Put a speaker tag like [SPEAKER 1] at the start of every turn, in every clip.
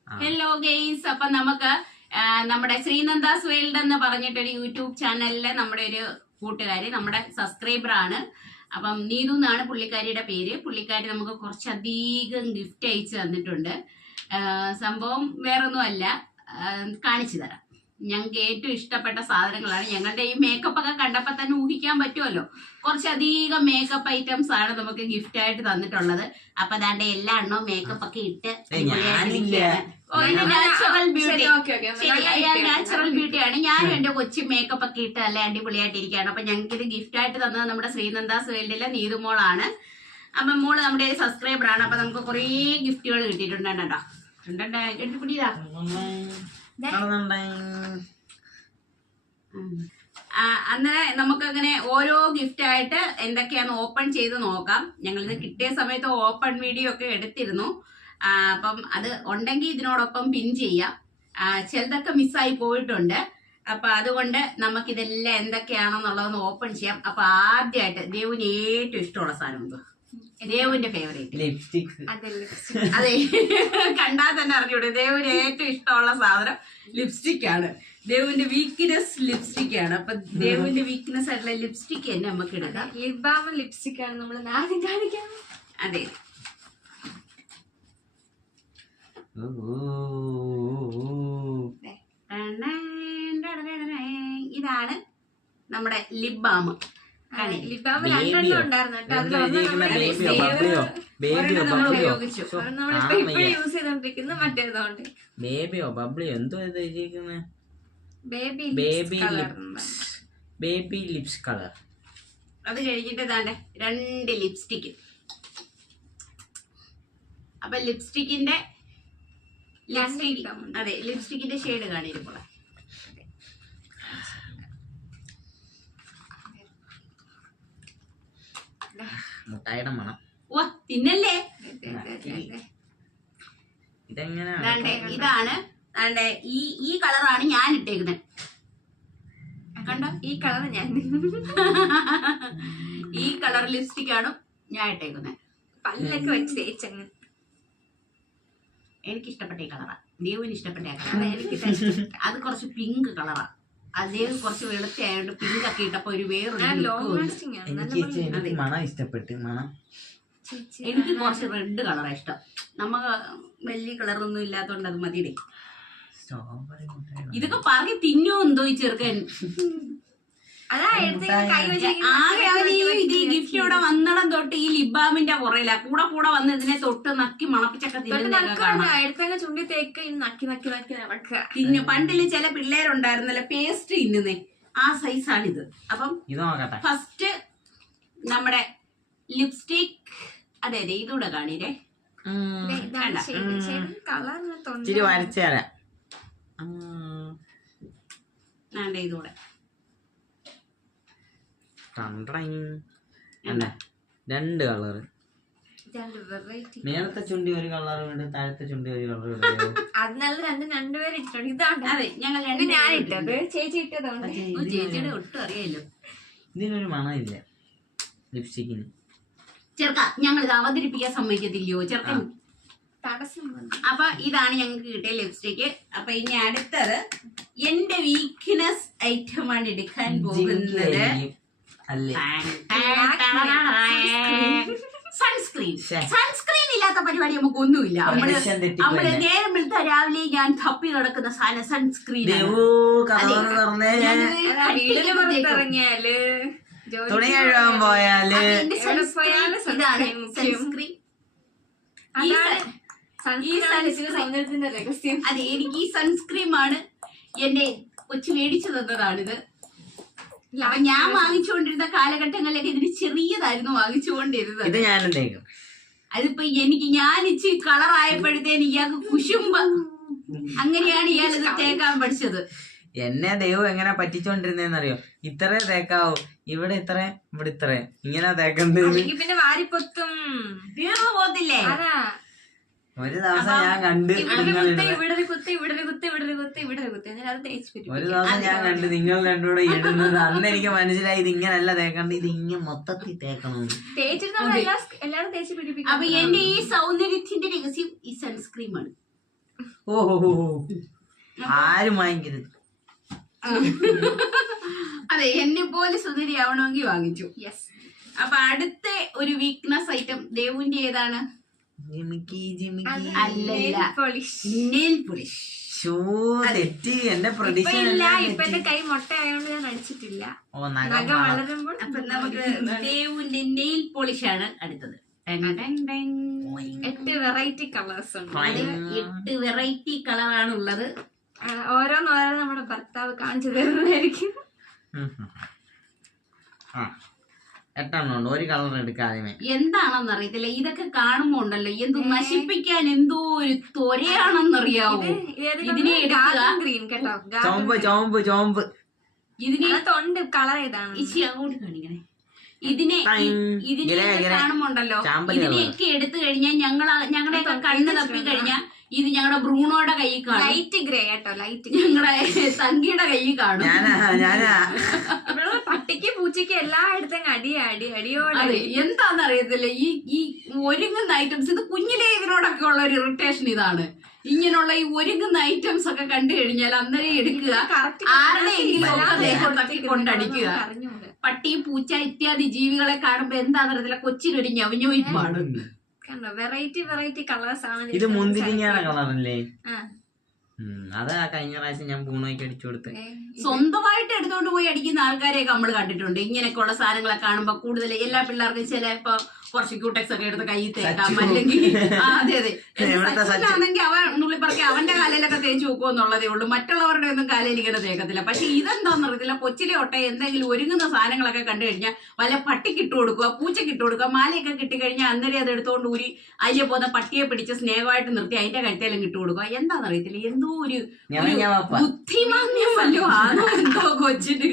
[SPEAKER 1] Hello guys, അപ്പൊ നമുക്ക് നമ്മുടെ ശ്രീനന്ദാസ് വേൾഡ് എന്ന് പറഞ്ഞിട്ടൊരു യൂട്യൂബ് ചാനലിലെ നമ്മുടെ ഒരു കൂട്ടുകാരി, നമ്മുടെ സബ്സ്ക്രൈബർ ആണ്. അപ്പം നീതു എന്നാണ് പുള്ളിക്കാരിയുടെ പേര്. പുള്ളിക്കാരി നമുക്ക് കുറച്ചധികം ഗിഫ്റ്റ് അയച്ചു തന്നിട്ടുണ്ട്. സംഭവം വേറൊന്നും അല്ല, കാണിച്ചു തരാം. ഞങ്ങൾക്ക് ഏറ്റവും ഇഷ്ടപ്പെട്ട സാധനങ്ങളാണ്. ഞങ്ങളുടെ ഈ മേക്കപ്പ് ഒക്കെ കണ്ടപ്പോൾ തന്നെ ഊഹിക്കാൻ പറ്റുമല്ലോ. കുറച്ചധികം മേക്കപ്പ് ഐറ്റംസ് ആണ് നമുക്ക് ഗിഫ്റ്റ് ആയിട്ട് തന്നിട്ടുള്ളത്. അപ്പൊ അതാണ്ട് എല്ലാ എണ്ണവും മേക്കപ്പ് ഒക്കെ ഇട്ട് നാച്ചുറൽ ബ്യൂട്ടി, നാച്ചുറൽ ബ്യൂട്ടിയാണ്. ഞാനും എന്റെ കൊച്ചു മേക്കപ്പ് ഒക്കെ ഇട്ട് നല്ല അടിപൊളിയായിട്ടിരിക്കുകയാണ്. അപ്പൊ ഞങ്ങൾക്ക് ഇത് ഗിഫ്റ്റ് ആയിട്ട് തന്നത് നമ്മുടെ ശ്രീനന്ദാസ് വേൾഡിലെ നീതുമോളാണ്. അപ്പൊ മോള് നമ്മുടെ ഒരു സബ്സ്ക്രൈബർ ആണ്. അപ്പൊ നമുക്ക് കുറേ ഗിഫ്റ്റുകൾ കിട്ടിയിട്ടുണ്ട് കേട്ടോ. എടുത്തുപിടിയതാ. അന്നേരം നമുക്കങ്ങനെ ഓരോ ഗിഫ്റ്റ് ആയിട്ട് എന്തൊക്കെയാന്ന് ഓപ്പൺ ചെയ്ത് നോക്കാം. ഞങ്ങളിത് കിട്ടിയ സമയത്ത് ഓപ്പൺ വീഡിയോ ഒക്കെ എടുത്തിരുന്നു. അപ്പം അത് ഉണ്ടെങ്കിൽ ഇതിനോടൊപ്പം പിൻ ചെയ്യാം. ചിലതൊക്കെ മിസ്സായി പോയിട്ടുണ്ട്. അപ്പൊ അതുകൊണ്ട് നമുക്കിതെല്ലാം എന്തൊക്കെയാണെന്നുള്ളതൊന്ന് ഓപ്പൺ ചെയ്യാം. അപ്പൊ ആദ്യമായിട്ട് ദേവുവിന് ഏറ്റവും ഇഷ്ടമുള്ള സാധനം എന്തോ? ദേവുവിന്റെ ഫേവറേറ്റ് ലിപ്സ്റ്റിക്. അതെ, കണ്ടാൽ തന്നെ അറിഞ്ഞൂടെ ദേവുവിന് ഏറ്റവും ഇഷ്ടമുള്ള സാധനം ലിപ്സ്റ്റിക് ആണ്. ദേവുവിന്റെ വീക്ക്നെസ് ലിപ്സ്റ്റിക് ആണ്. അപ്പൊ ദേവുവിന്റെ വീക്ക്നെസ് ആയിട്ടുള്ള ലിപ്സ്റ്റിക് തന്നെ നമുക്ക് എടുക്കാം.
[SPEAKER 2] ലിപ് ബാം ലിപ്സ്റ്റിക് ആണ് നമ്മൾ ആദ്യം കാണിക്കാം.
[SPEAKER 1] അതെ, ഇതാണ് നമ്മുടെ ലിപ് ബാം.
[SPEAKER 2] ലിപ് ബാം രണ്ടെണ്ണം ഉണ്ടായിരുന്നു കേട്ടോ. യൂസ് ചെയ്തോണ്ടിരിക്കുന്നത് മറ്റേതുകൊണ്ട്.
[SPEAKER 3] ബേബിയോ ബബ്ലിയോ എന്തോ ബേബി ലിപ്സ് കളർ.
[SPEAKER 1] അത് കഴിഞ്ഞിട്ട് താണ്ടെ 2 ലിപ്സ്റ്റിക്ക്. അപ്പൊ ലിപ്സ്റ്റിക്കിന്റെ അതെ ലിപ്സ്റ്റിക്കിന്റെ ഷെയ്ഡ് കാണിയിരിപ്പോൾ
[SPEAKER 3] മുട്ടായിയുടെ മണം.
[SPEAKER 1] ഓ തിന്നല്ലേ.
[SPEAKER 3] ഇതെങ്ങനെയാണ്?
[SPEAKER 1] ഇതാണ് ഈ കളറാണ് ഞാൻ ഇട്ടേക്കുന്നത്. കണ്ടോ, ഈ കളർ ഞാൻ ഈ കളർ ലിപ്സ്റ്റിക് ആണ് ഞാൻ ഇട്ടേക്കുന്നത്.
[SPEAKER 2] പല്ലൊക്കെ വെച്ച് തേച്ചങ്ങ്.
[SPEAKER 1] എനിക്ക് ഇഷ്ടപ്പെട്ട ഈ കളറാ. ദേവുവിന് ഇഷ്ടപ്പെട്ട കളർ. എനിക്ക് അത് കുറച്ച് പിങ്ക് കളറാ. അദ്ദേഹം കുറച്ച് വെളുത്തയായോണ്ട് പിങ്ക് ഒക്കെ ഇട്ടപ്പോ ഒരു വേറൊരു
[SPEAKER 3] മണം ഇഷ്ടപ്പെട്ടു. മണം
[SPEAKER 1] എനിക്ക് കുറച്ച് റെഡ് കളറാ ഇഷ്ടം. നമുക്ക് വലിയ കളറൊന്നും ഇല്ലാത്തോണ്ട് അത് മതിയിടേ. ഇതൊക്കെ പറഞ്ഞ് തിന്നോ എന്തോ ഈ ചെറുക്കൻ. ആകെ അവന് ഇത് ഗിഫ്റ്റ് ഇവിടെ വന്നിടം തൊട്ട് ഈ ലിബാമിന്റെ പുറയില്ല കൂടെ കൂടെ വന്ന് ഇതിനെ തൊട്ട് നക്കി മണപ്പിച്ചൊക്കെ തിന്നു. പണ്ടില് ചില പിള്ളേരുണ്ടായിരുന്നല്ലോ പേസ്റ്റ് തിന്നുന്നേ, ആ സൈസാണിത്. അപ്പം ഫസ്റ്റ് നമ്മുടെ ലിപ്സ്റ്റിക്. അതെ അതെ, ഇതൂടെ കാണീരേ. ഇതൂടെ
[SPEAKER 3] 2 കളറ്. മേലത്തെ ചുണ്ടി ഒരു കളർ ഉണ്ട്, താഴത്തെ ചുണ്ടി ഒരു കളർ ഉണ്ട്.
[SPEAKER 2] രണ്ടുപേരും ഇട്ടിട്ടുണ്ട്. ഇതാണ്
[SPEAKER 1] അതെ ഞങ്ങൾ
[SPEAKER 2] ഞാൻ ഇട്ടത്, ചേച്ചി ഇട്ടതുകൊണ്ട്.
[SPEAKER 1] ചേച്ചിയുടെ ഒട്ടും അറിയാലോ.
[SPEAKER 3] ഇതിനൊരു മണമില്ല ലിപ്സ്റ്റിക്കിന്.
[SPEAKER 1] ചെറുക്ക ഞങ്ങൾ ഇത് അവതരിപ്പിക്കാൻ സമ്മതിക്കത്തില്ലയോ ചെറുക്കൻ? അപ്പൊ ഇതാണ് ഞങ്ങൾക്ക് കിട്ടിയ ലിപ്സ്റ്റിക്ക്. അപ്പൊ ഇനി അടുത്തത് എന്റെ വീക്ക്നെസ് ഐറ്റം ആണ് എടുക്കാൻ പോകുന്നത്. സൺസ്ക്രീൻ. സൺസ്ക്രീൻ ഇല്ലാത്ത പരിപാടി നമുക്ക് ഒന്നുമില്ല. നമ്മള് നേരം വെളുത്ത രാവിലെ ഞാൻ തപ്പി നടക്കുന്ന സാധനം സൺസ്ക്രീൻ.
[SPEAKER 2] ഇറങ്ങിയാല്
[SPEAKER 3] തുണി കഴുകാൻ പോയാല്
[SPEAKER 1] ഇതാണ് സൺസ്ക്രീൻ. അതെ, എനിക്ക് ഈ സൺസ്ക്രീമാണ് എന്റെ കൊച്ചു മേടിച്ചു തന്നതാണിത്. അപ്പൊ ഞാൻ വാങ്ങിച്ചുകൊണ്ടിരുന്ന കാലഘട്ടങ്ങളിലൊക്കെ ഇതിന് ചെറിയതായിരുന്നു വാങ്ങിച്ചുകൊണ്ടിരുന്നത്. അതിപ്പോ ഞാൻ ഇച്ചിരി കളറായപ്പോഴത്തേന് ഇയാൾക്ക് കുശുമ്പ്. അങ്ങനെയാണ് ഇയാൾ ഇത് തേക്കാൻ പഠിച്ചത്.
[SPEAKER 3] എന്നെ ദൈവം എങ്ങനെ പറ്റിച്ചോണ്ടിരുന്നേന്നറിയോ? ഇത്രേ തേക്കാവൂ, ഇവിടെ ഇത്ര, ഇവിടെ ഇത്ര, ഇങ്ങനെ തേക്കണ്ടത്.
[SPEAKER 2] പിന്നെ വാരിപ്പൊത്തും
[SPEAKER 1] വീർന്ന് പോകത്തില്ലേ?
[SPEAKER 3] ഒരു ദിവസം ഞാൻ കണ്ട്
[SPEAKER 2] ഒരു
[SPEAKER 3] ദിവസം ഞാൻ കണ്ട് നിങ്ങൾ രണ്ടുകൂടെ ഇടുന്നത്. അന്ന് എനിക്ക് മനസ്സിലായി ഇത് ഇങ്ങനല്ല തേക്കണ്ട്, ഇത് ഇങ്ങനെ മൊത്തത്തിൽ തേക്കണം.
[SPEAKER 1] അപ്പൊ എന്റെ ഈ സൗന്ദര്യത്തിന്റെ രഹസ്യം ഈ സൺസ്ക്രീമാണ്.
[SPEAKER 3] ആരും വാങ്ങിക്കരുത്.
[SPEAKER 1] അതെ, എന്നെ പോലെ സുന്ദരി ആവണമെങ്കിൽ വാങ്ങിച്ചു.
[SPEAKER 2] യെസ്.
[SPEAKER 1] അപ്പൊ അടുത്ത ഒരു വീക്ക്നെസ് ഐറ്റം ദേവുവിന്റെ ഏതാണ്? അല്ലല്ല, നെയിൽ പോളിഷ്.
[SPEAKER 3] തെറ്റി. എന്റെ പ്രൊഡിക്ഷൻ
[SPEAKER 2] ഇപ്പൊ എന്റെ കൈ മുട്ട ആയതുകൊണ്ട് ഞാൻ അടിച്ചിട്ടില്ല. നഖം വളരുമ്പോൾ
[SPEAKER 1] അപ്പൊ നമുക്ക് ദേവുവിന്റെ നെയിൽ പോളിഷ് ആണ് അടുത്തത്.
[SPEAKER 2] 8 വെറൈറ്റി കളേഴ്സ് ഉണ്ട്.
[SPEAKER 1] 8 വെറൈറ്റി കളറാണ് ഉള്ളത്.
[SPEAKER 2] ഓരോന്നോരോ നമ്മുടെ ഭർത്താവ് കാണിച്ചു തരുന്നതായിരിക്കും.
[SPEAKER 3] 8 ഉണ്ട്. ഒരു കളർ എടുക്കാതെ.
[SPEAKER 1] എന്താണെന്ന് അറിയത്തില്ല. ഇതൊക്കെ കാണുമ്പോ ഉണ്ടല്ലോ എന്തോ നശിപ്പിക്കാൻ എന്തോ ഒരു ത്വരയാണെന്നറിയാവോ ഇതിനെ എടുക്കുക.
[SPEAKER 2] ഗ്രീൻ കേട്ടോ.
[SPEAKER 3] ചോമ്പ്
[SPEAKER 1] ഇതിനെ
[SPEAKER 2] തൊണ്ട് കളർ ഏതാണ്?
[SPEAKER 1] അങ്ങോട്ട് കാണിക്കണേ. ഇതിനെയൊക്കെ കാണുമ്പോ ഉണ്ടല്ലോ ഇതിനെയൊക്കെ എടുത്തു കഴിഞ്ഞാൽ ഞങ്ങളുടെയൊക്കെ കണ്ണ് തപ്പി കഴിഞ്ഞാൽ ഇത് ഞങ്ങളുടെ ബ്രൂണോയുടെ കൈ കാണും.
[SPEAKER 2] ലൈറ്റ് ഗ്രേ കേട്ടോ. ലൈറ്റ്
[SPEAKER 1] ഞങ്ങളുടെ സംഗീയുടെ കൈ കാണും.
[SPEAKER 2] പട്ടിക്ക് പൂച്ചയ്ക്ക് എല്ലായിടത്തും അടിയോടെ.
[SPEAKER 1] എന്താന്ന് അറിയത്തില്ല ഈ ഒരുങ്ങുന്ന ഐറ്റംസ്. ഇത് കുഞ്ഞിലെ ഇതിനോടൊക്കെ ഉള്ള ഒരു ഇറിറ്റേഷൻ ഇതാണ്. ഇങ്ങനെയുള്ള ഈ ഒരുങ്ങുന്ന ഐറ്റംസ് ഒക്കെ കണ്ടു കഴിഞ്ഞാൽ അന്നേരം എടുക്കുക, ആരുടെയെങ്കിലും തട്ടി കൊണ്ടടിക്കുക. പട്ടി, പൂച്ച ഇത്യാദി ജീവികളെ കാണുമ്പോ എന്താന്നറിയത്തില്ല കൊച്ചിനൊരു ഞവഞ്ഞൊയിപ്പാണ്.
[SPEAKER 2] കണ്ടോ, വെറൈറ്റി കളേഴ്സ് ആണ്.
[SPEAKER 3] ഇത് മുന്തിരിങ്ങയുടെ കളറല്ലേ? അതാ കഴിഞ്ഞ പ്രാവശ്യം ഞാൻ പൂണോയ്ക്ക് അടിച്ചു കൊടുത്ത്.
[SPEAKER 1] സ്വന്തമായിട്ട് എടുത്തോണ്ട് പോയി അടിക്കുന്ന ആൾക്കാരെയൊക്കെ നമ്മൾ കണ്ടിട്ടുണ്ട്. ഇങ്ങനെയൊക്കെയുള്ള സാധനങ്ങളെ കാണുമ്പോ കൂടുതൽ എല്ലാ പിള്ളേർക്കും ചിലപ്പോ കുറച്ച് ക്യൂടെക്സ് ഒക്കെ എടുത്ത് കൈ തേക്കാം. അല്ലെങ്കിൽ അതെ സച്ചിനാണെങ്കിൽ അവൻ നുള്ളിപ്പറക്കി അവന്റെ കാലയിലൊക്കെ തേച്ച് വെക്കുമോ എന്നുള്ളതേ ഉള്ളൂ. മറ്റുള്ളവരുടെ ഒന്നും കാലയിൽ ഇങ്ങനെ തേക്കത്തില്ല. പക്ഷെ ഇതെന്താന്ന് അറിയത്തില്ല. കൊച്ചിലെ ഒട്ടെ എന്തെങ്കിലും ഒരുങ്ങുന്ന സാധനങ്ങളൊക്കെ കണ്ടു കഴിഞ്ഞാൽ വല്ല പട്ടിക്ക് ഇട്ട് കൊടുക്കുക, പൂച്ചക്ക് ഇട്ട് കൊടുക്കുക, മാലയൊക്കെ കിട്ടിക്കഴിഞ്ഞാൽ അന്നേരം അത് എടുത്തോണ്ട് ഊരി അയ്യ പോകുന്ന പട്ടിയെ പിടിച്ച് സ്നേഹമായിട്ട് നിർത്തി അതിന്റെ കഴുത്തേലും ഇട്ട് കൊടുക്കുക. എന്താന്ന് അറിയത്തില്ല, എന്തോ ഒരു ബുദ്ധിമാന്യം വല്ലോ ആണോ എന്തോ കൊച്ചിന്.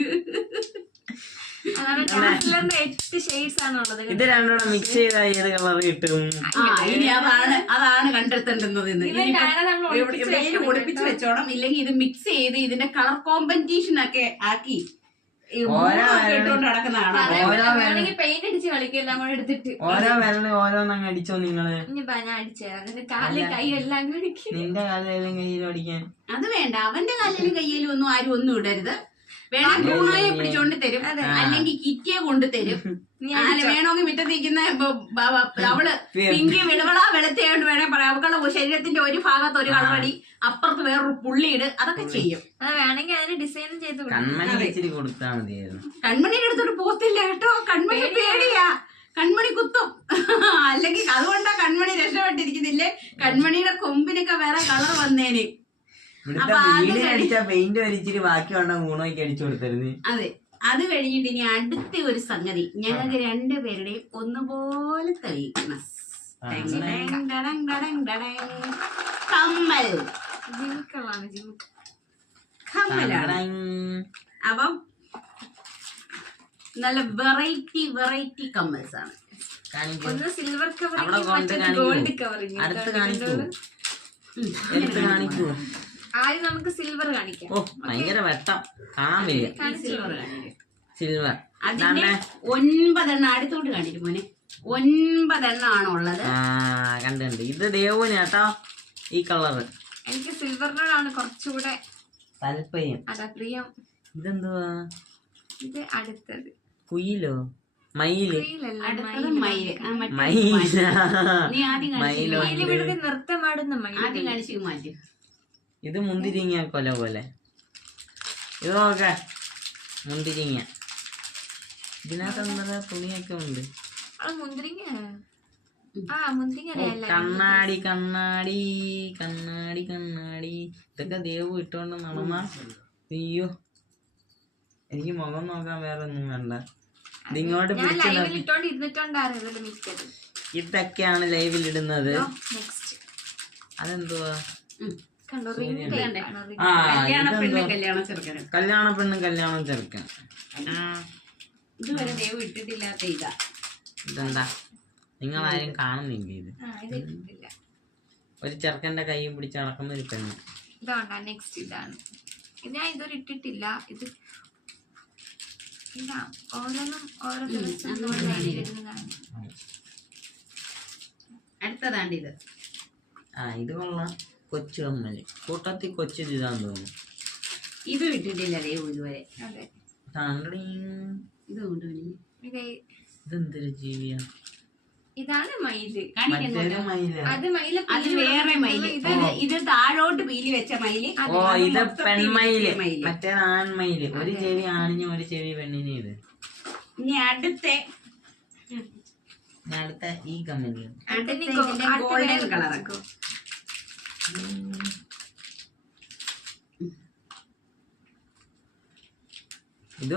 [SPEAKER 3] ഇത് രണ്ടോടെ മിക്സ് ചെയ്താൽ ഏത് കളർ കിട്ടും?
[SPEAKER 1] ഇനി അതാണ് കണ്ടെത്തേണ്ടുന്നത്. എവിടെയെങ്കിലും ഒളിപ്പിച്ച് വെച്ചോണം. ഇല്ലെങ്കിൽ ഇത് മിക്സ് ചെയ്ത് ഇതിന്റെ കളർ കോമ്പറ്റീഷൻ ഒക്കെ ആക്കി ഇട്ടുകൊണ്ട് നടക്കുന്നതാണ്.
[SPEAKER 2] പെയിന്റ് അടിച്ച് കളിക്കെല്ലാം കൂടെ എടുത്തിട്ട്
[SPEAKER 3] ഓരോ വിരല് ഓരോന്നങ്ങ് അടിച്ചോ നിങ്ങള്.
[SPEAKER 2] കാല് കൈ എല്ലാം
[SPEAKER 3] നിന്റെ കാലിലും കയ്യിലും അടിക്കാൻ
[SPEAKER 1] അത് വേണ്ട. അവന്റെ കാലിലും കയ്യിലും ഒന്നും ആരും ഒന്നും ഇടരുത്. വേണമെങ്കിൽ പൂണയെ പിടിച്ചോണ്ട് തരും, അല്ലെങ്കിൽ കിറ്റിയെ കൊണ്ട് തരും. വേണമെങ്കിൽ മുറ്റത്തിരിക്കുന്ന അവള് പിങ്കി വിളവളാ വെളുത്തയായിട്ട് വേണേ പറയാം. അവളുടെ ശരീരത്തിന്റെ ഒരു ഭാഗത്ത് ഒരു കളറടി, അപ്പുറത്ത് വേറൊരു പുള്ളിയിട്, അതൊക്കെ ചെയ്യും.
[SPEAKER 2] വേണമെങ്കിൽ അതിന് ഡിസൈൻ ചെയ്ത്
[SPEAKER 3] കൺമണി ഇച്ചിരി കൊടുത്താൽ മതിയായിരുന്നു.
[SPEAKER 1] കൺമണിയുടെ അടുത്തോട്ട് പോത്തില്ല കേട്ടോ. കൺമണി പേടിയാ, കൺമണി കുത്തും. അല്ലെങ്കിൽ അതുകൊണ്ടാ കൺമണി രക്ഷപ്പെട്ടിരിക്കുന്നില്ലേ. കൺമണിയുടെ കൊമ്പിനൊക്കെ വേറെ കളർ വന്നേന്.
[SPEAKER 3] പെയിന്റ് വലിച്ചിട്ട് ബാക്കി വേണ്ട മൂണോയ്ക്ക് അടിച്ചു കൊടുത്തരുന്നു.
[SPEAKER 1] അതെ, അത് കഴിഞ്ഞിട്ട് ഇനി അടുത്ത ഒരു സംഗതി ഞങ്ങൾക്ക് രണ്ടുപേരുടെയും ഒന്നുപോലത്തെ വീക്ക്നെസ്. കമ്മൽ. കമ്മലാണ്. അപ്പം നല്ല വെറൈറ്റി കമ്മൽസ് ആണ്.
[SPEAKER 2] Silver cover,
[SPEAKER 3] gold
[SPEAKER 2] cover.
[SPEAKER 3] അടുത്ത് കാണിക്കൂ.
[SPEAKER 2] ആദ്യം നമുക്ക് സിൽവർ കാണിക്കാം.
[SPEAKER 3] ഓ ഭയങ്കര വെട്ടം കാണാൻ വരിക. സിൽവർ
[SPEAKER 1] അതിന്റെ 9 എണ്ണം അടുത്തോട്ട് കാണിക്കും മോനെ. 9 എണ്ണമാണ് ഉള്ളത്.
[SPEAKER 3] കണ്ടുണ്ട്. ഇത് ദേവുന് കേട്ടോ ഈ കളറ്.
[SPEAKER 2] എനിക്ക് സിൽവറിനോടാണ് കുറച്ചുകൂടെ
[SPEAKER 3] താല്പര്യം.
[SPEAKER 2] അതാ പ്രിയം.
[SPEAKER 3] ഇതെന്തുവാ?
[SPEAKER 2] ഇത് അടുത്തത്
[SPEAKER 3] കുയിലോ? മയില്.
[SPEAKER 1] അടുത്തത് മയില്.
[SPEAKER 2] നൃത്തമാടുന്ന
[SPEAKER 1] ആദ്യം കാണിച്ചു മാറ്റി.
[SPEAKER 3] ഇത് മുന്തിരിങ്ങ കൊല പോലെ. ഇത് നോക്കെ മുന്തിരിങ്ങ. ഇതിനകത്ത് എന്താ തുണിയൊക്കെ ഉണ്ട്.
[SPEAKER 2] മുന്തിരിങ്ങ.
[SPEAKER 3] കണ്ണാടി കണ്ണാടി കണ്ണാടി കണ്ണാടി. ഇതൊക്കെ ദേവു ഇട്ടോണ്ട് നടന്ന. അയ്യോ എനിക്ക് മുഖം നോക്കാൻ വേറെ ഒന്നും വേണ്ട. ഇതിങ്ങോട്ട് ഇതൊക്കെയാണ് ലൈവിൽ ഇടുന്നത്.
[SPEAKER 1] കല്യാണ
[SPEAKER 3] അതെന്തുവാ?
[SPEAKER 1] പെണ്ണും
[SPEAKER 3] കല്യാണം ചെറുക്കൻ.
[SPEAKER 1] ഇതുവരെ ദേവ് ഇട്ടിട്ടില്ലാത്ത ഇതാ.
[SPEAKER 3] ഇതെന്താ നിങ്ങൾ ആരും കാണുന്നില്ല? ഇത് ഒരു ചെറുക്കന്റെ കൈ പിടിച്ച് നടക്കുന്ന ഒരു പെണ്ണ്.
[SPEAKER 2] ഇതാണ്ടാ നെക്സ്റ്റ്. ഇതാണ് ഞാൻ ഇതൊരു ഇട്ടിട്ടില്ല. ഇത് ഇതാ ഓരോന്നും ഓരോ
[SPEAKER 1] അടുത്തതാണ്ട് ഇത്.
[SPEAKER 3] ഇത് കൊള്ളാം. കൊച്ചു കമ്മല് കൂട്ടത്തിൽ കൊച്ചു ഇതാന്ന് തോന്നുന്നു.
[SPEAKER 1] ഇത് ഇട്ടിട്ടില്ല ഇതുവരെ.
[SPEAKER 2] അതെ
[SPEAKER 1] ഇത് കൊണ്ടുപോയി
[SPEAKER 3] ഇതെന്തൊരു ജീവിയാ?
[SPEAKER 2] ഇതാണ് മയില്.
[SPEAKER 3] മറ്റേത് മയില.
[SPEAKER 2] അത് മയില്
[SPEAKER 1] അത് വേറെ മയില്. ഇത് താഴോട്ട് പീലി വെച്ച മയില്.
[SPEAKER 3] ഓ ഇത് പെൺമയില്, മറ്റേത് ആൺമയില്. ഒരു ചെവി ആണിന് ഒരു ചെവി പെണ്ണിന്. ഇത്
[SPEAKER 1] ഇനി അടുത്ത
[SPEAKER 3] ഈ കമ്മല്
[SPEAKER 1] ഗോൾഡൻ കളർ.
[SPEAKER 3] ഇത്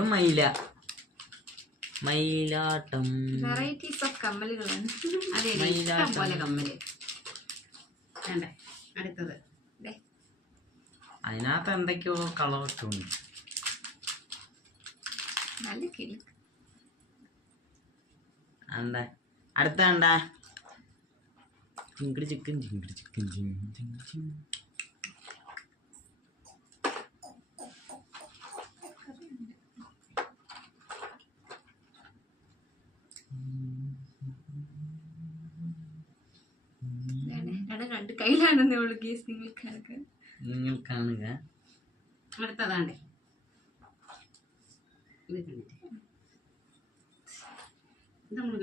[SPEAKER 3] മയിലാട്ടം.
[SPEAKER 2] Varieties of കമ്മലുകളാണ്.
[SPEAKER 1] അതെ, ഇഷ്ടം പോലെ കമ്മല്. അടുത്തത്
[SPEAKER 3] അതിനകത്ത് എന്തൊക്കെയോ കളറൊക്കെ ഉണ്ട്.
[SPEAKER 2] നല്ല കിളി.
[SPEAKER 3] എന്താ അടുത്ത കണ്ട ചിങ്കിടി ചിക്കൻ ചിങ്കിടി ചിക്കൻ ചിങ്.
[SPEAKER 2] രണ്ട് കയ്യിലാണെന്ന് നിങ്ങൾ
[SPEAKER 3] കാണുക.
[SPEAKER 1] അടുത്തതാണ്ടേ നമ്മൾ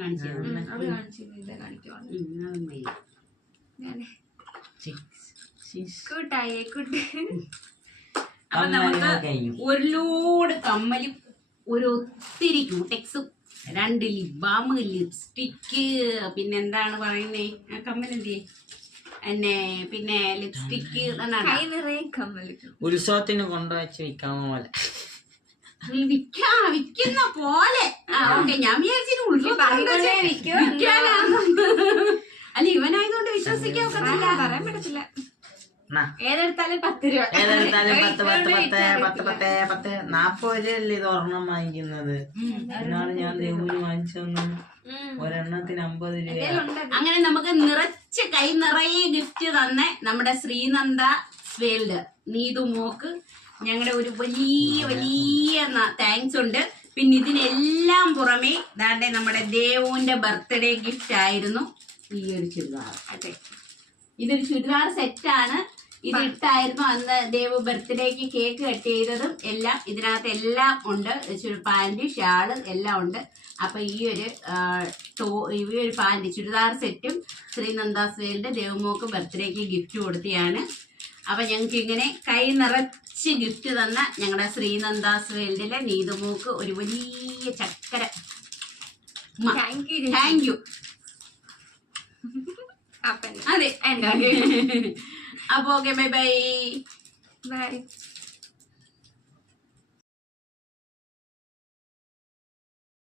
[SPEAKER 1] അപ്പൊ നമുക്ക് ഒരു ലോഡ് കമ്മലും ഒരു ഒത്തിരി ക്യൂടെക്സും 2 ലിപ് ബാം, ലിപ്സ്റ്റിക്ക്, പിന്നെ എന്താണ് പറയുന്നേ ആ കമ്മൽ എന്ത് പിന്നെ ലിപ്സ്റ്റിക്ക്
[SPEAKER 3] ഉത്സവത്തിന് കൊണ്ടുവച്ച് വിൽക്കാമോ പോലെ
[SPEAKER 1] വിൽക്കുന്ന പോലെ. ഞാൻ വിചാരിച്ചു അല്ല ഇവനായതുകൊണ്ട് വിശ്വസിക്കാൻ
[SPEAKER 2] പറയാൻ പറ്റത്തില്ല.
[SPEAKER 3] ഏതെടുത്താലും 10 രൂപ. 40 രൂപയല്ലേ ഇത് ഒരെണ്ണം വാങ്ങിക്കുന്നത്. എന്നാണ് ഞാൻ ദേവൂര് വാങ്ങിച്ചൊന്നും ഒരെണ്ണത്തിന് 50 രൂപ.
[SPEAKER 1] അങ്ങനെ നമുക്ക് നിറച്ച് കൈ നിറയെ ഗിഫ്റ്റ് തന്നെ നമ്മുടെ ശ്രീനന്ദ വേൾഡ് നീതു മോക്ക് ഞങ്ങളുടെ ഒരു വലിയ താങ്ക്സ് ഉണ്ട്. പിന്നെ ഇതിനെല്ലാം പുറമെ ദാണ്ടെ നമ്മുടെ ദേവുവിന്റെ ബർത്ത്ഡേ ഗിഫ്റ്റ് ആയിരുന്നു ഈ ഒരു ചുരിദാർ. അതെ, ഇതൊരു ചുരിദാർ സെറ്റാണ്. ഇത് ഇട്ടായിരുന്നു അന്ന് ദേവു ബർത്ത്ഡേക്ക് കേക്ക് കട്ട് ചെയ്തതും എല്ലാം. ഇതിനകത്ത് എല്ലാം ഉണ്ട്. പാന്റ്, ഷാള് എല്ലാം ഉണ്ട്. അപ്പൊ ഈ ഒരു പാന്റ് ചുരിദാർ സെറ്റും ശ്രീനന്ദാസ് വേൾഡ് ദേവുമോക്ക് ബർത്ത്ഡേക്ക് ഗിഫ്റ്റ് കൊടുത്തിയാണ്. അപ്പൊ ഞങ്ങൾക്ക് ഇങ്ങനെ കൈ നിറച്ച് ഗിഫ്റ്റ് തന്ന ഞങ്ങളുടെ ശ്രീനന്ദാസ് വേൾഡിലെ നീതുമോക്ക് ഒരു വലിയ ചക്കര താങ്ക് യു. അതെ, അപ്പൊ ഓക്കെ, ബൈ ബൈ.